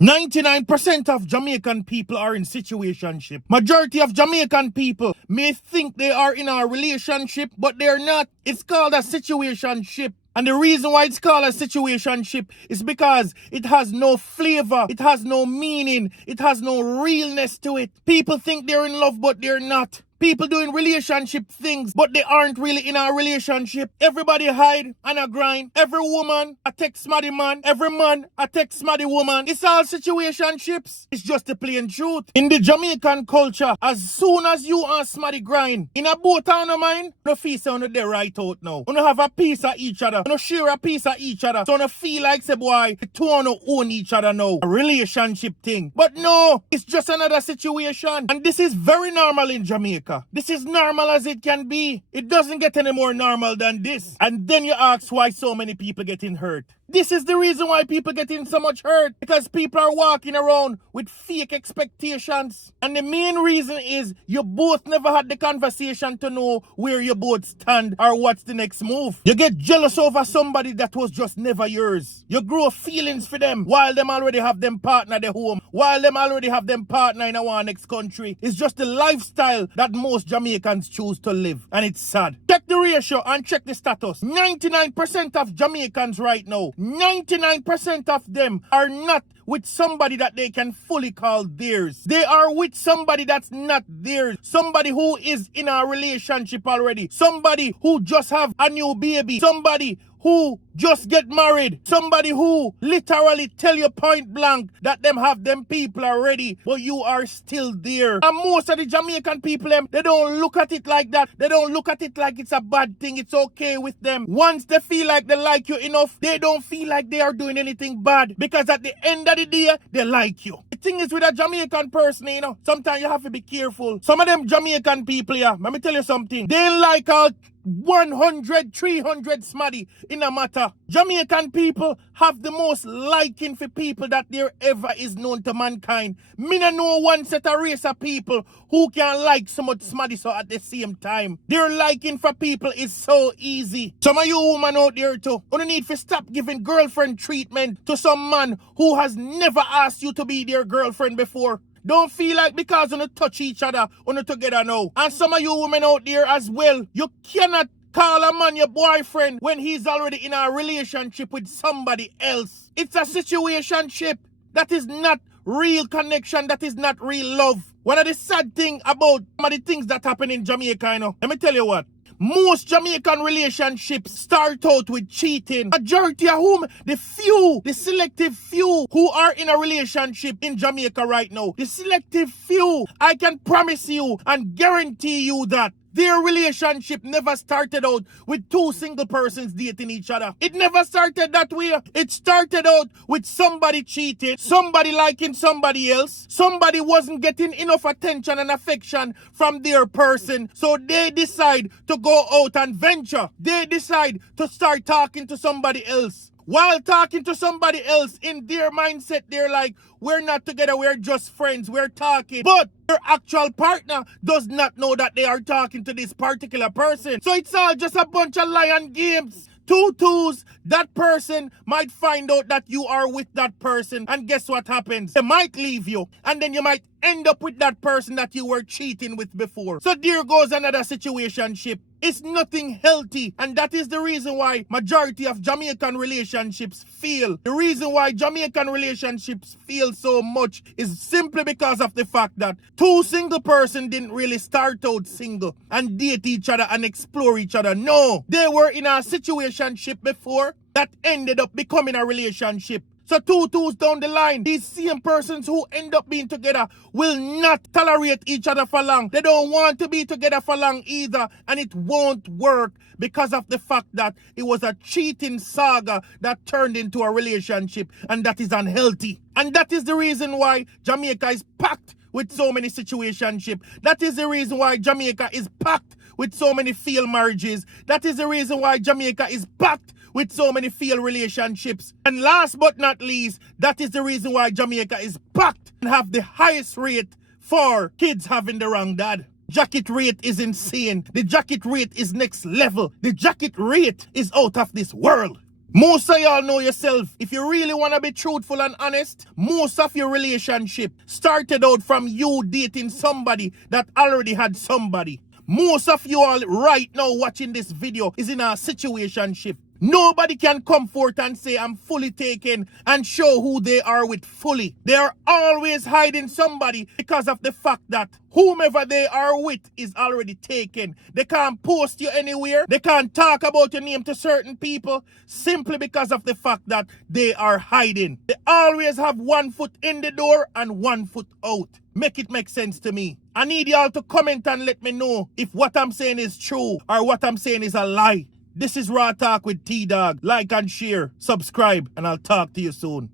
99% of Jamaican people are in situationship. Majority of Jamaican people may think they are in a relationship, but they're not. It's called a situationship. And the reason why it's called a situationship is because it has no flavor, it has no meaning, it has no realness to it. People think they're in love, but they're not. People doing relationship things, but they aren't really in a relationship. Everybody hide and a grind. Every woman a text smarty man. Every man a text smarty woman. It's all situationships. It's just the plain truth. In the Jamaican culture, as soon as you are smarty grind, in a boat town of mine, no feast on the right out now. You have a piece of each other. You share a piece of each other. So you feel like say boy, the two own each other now. A relationship thing. But no, it's just another situation. And this is very normal in Jamaica. This is normal as it can be. It doesn't get any more normal than this. And then you ask why so many people getting hurt. This is the reason why people getting so much hurt. Because people are walking around with fake expectations. And the main reason is you both never had the conversation to know where you both stand or what's the next move. You get jealous over somebody that was just never yours. You grow feelings for them while them already have them partner at their home. While them already have them partner in our next country. It's just the lifestyle that most Jamaicans choose to live. And it's sad. Check the ratio and check the status. 99% of Jamaicans right now, 99% of them are not with somebody that they can fully call theirs. They are with somebody that's not theirs. Somebody who is in a relationship already. Somebody who just have a new baby. Somebody who just get married. Somebody who literally tell you point blank that them have them people already, but you are still there. And most of the Jamaican people, they don't look at it like that. They don't look at it like it's a bad thing. It's okay with them. Once they feel like they like you enough, they don't feel like they are doing anything bad. Because at the end of the day, they like you. The thing is with a Jamaican person, sometimes you have to be careful. Some of them Jamaican people, let me tell you something. They like all 100, 300 smaddy in a matter. Jamaican people have the most liking for people that there ever is known to mankind. Me no know one set of race of people who can like so much smaddy so at the same time. Their liking for people is so easy. Some of you women out there too, you need to stop giving girlfriend treatment to some man who has never asked you to be their girlfriend before. Don't feel like because you touch each other, you're together now. And some of you women out there as well, you cannot call a man your boyfriend when he's already in a relationship with somebody else. It's a situationship. That is not real connection. That is not real love. One of the sad things about some of the things that happen in Jamaica, let me tell you what. Most Jamaican relationships start out with cheating. Majority of whom, the selective few who are in a relationship in Jamaica right now, the selective few, I can promise you and guarantee you that their relationship never started out with two single persons dating each other. It never started that way. It started out with somebody cheating, somebody liking somebody else, somebody wasn't getting enough attention and affection from their person. So they decide to go out and venture. They decide to start talking to somebody else. While talking to somebody else, in their mindset, they're like, we're not together, we're just friends, we're talking. But their actual partner does not know that they are talking to this particular person. So it's all just a bunch of lion games. Two twos, that person might find out that you are with that person. And guess what happens? They might leave you. And then you might end up with that person that you were cheating with before. So there goes another situationship. It's nothing healthy. And that is the reason why majority of Jamaican relationships fail. The reason why Jamaican relationships fail so much is simply because of the fact that two single persons didn't really start out single and date each other and explore each other. No, they were in a situationship before that ended up becoming a relationship. So two twos down the line, these same persons who end up being together will not tolerate each other for long. They don't want to be together for long either. And it won't work because of the fact that it was a cheating saga that turned into a relationship. And that is unhealthy. And that is the reason why Jamaica is packed with so many situationships. That is the reason why Jamaica is packed with so many failed marriages. That is the reason why Jamaica is packed with so many failed relationships. And last but not least, that is the reason why Jamaica is packed and have the highest rate for kids having the wrong dad. Jacket rate is insane. The jacket rate is next level. The jacket rate is out of this world. Most of y'all know yourself. If you really want to be truthful and honest, most of your relationship started out from you dating somebody that already had somebody. Most of you all right now watching this video is in a situationship. Nobody can come forth and say I'm fully taken and show who they are with fully. They are always hiding somebody because of the fact that whomever they are with is already taken. They can't post you anywhere. They can't talk about your name to certain people simply because of the fact that they are hiding. They always have one foot in the door and one foot out. Make it make sense to me. I need y'all to comment and let me know if what I'm saying is true or what I'm saying is a lie. This is Raw Talk with T-Dog. Like and share, subscribe, and I'll talk to you soon.